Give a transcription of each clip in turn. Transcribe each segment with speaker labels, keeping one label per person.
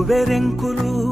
Speaker 1: వెదురు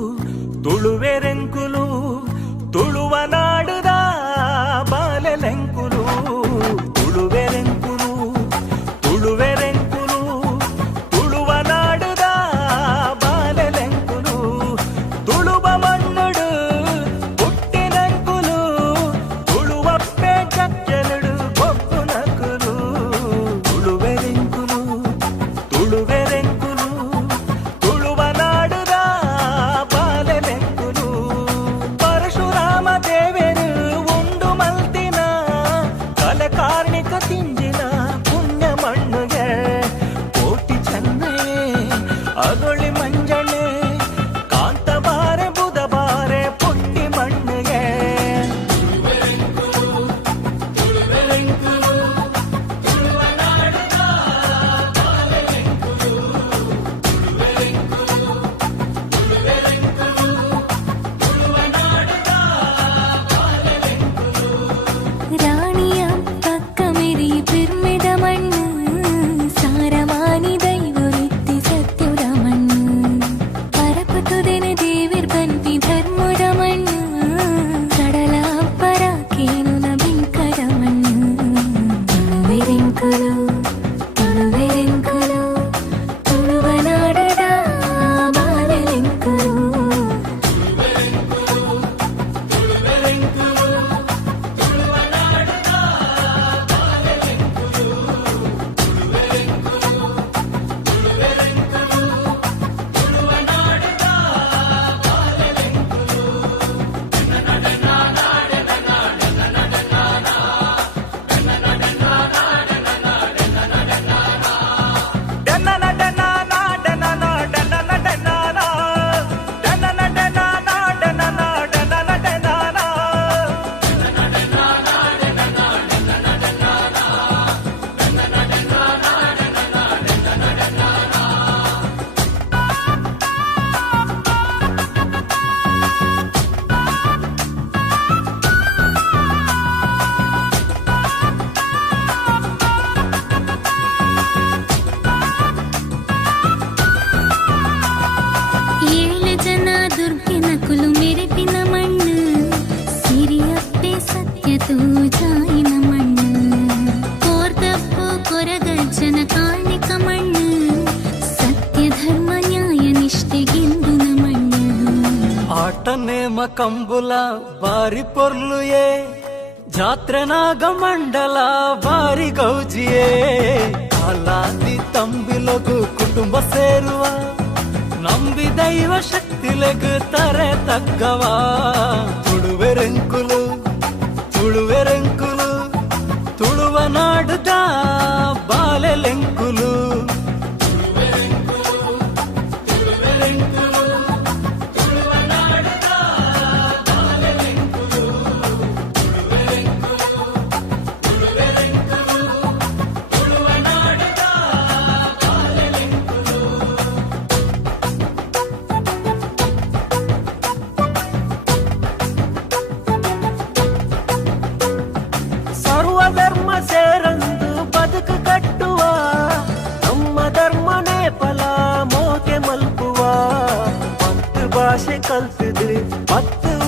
Speaker 2: ప్రేమ కంబుల బారి పొర్లుయే ಜಾತ್ರನಾಗ ಮಂಡಲ ಬಾರಿ ಗೌಜಿಯೇ ಅಲಾದಿ ತಂಬಿಲಗು ಕುಟುಂಬ ಸೇರುವ ನಂಬಿ ದೈವ ಶಕ್ತಿಲೆಗು ತರೆ ತಗ್ಗವ ತುಳುವೆರೆಂಕುಲು ತುಳುವೆರೆಂಕುಲು ತುಳುವ ನಾಡುದ வளர்த்துது பத்து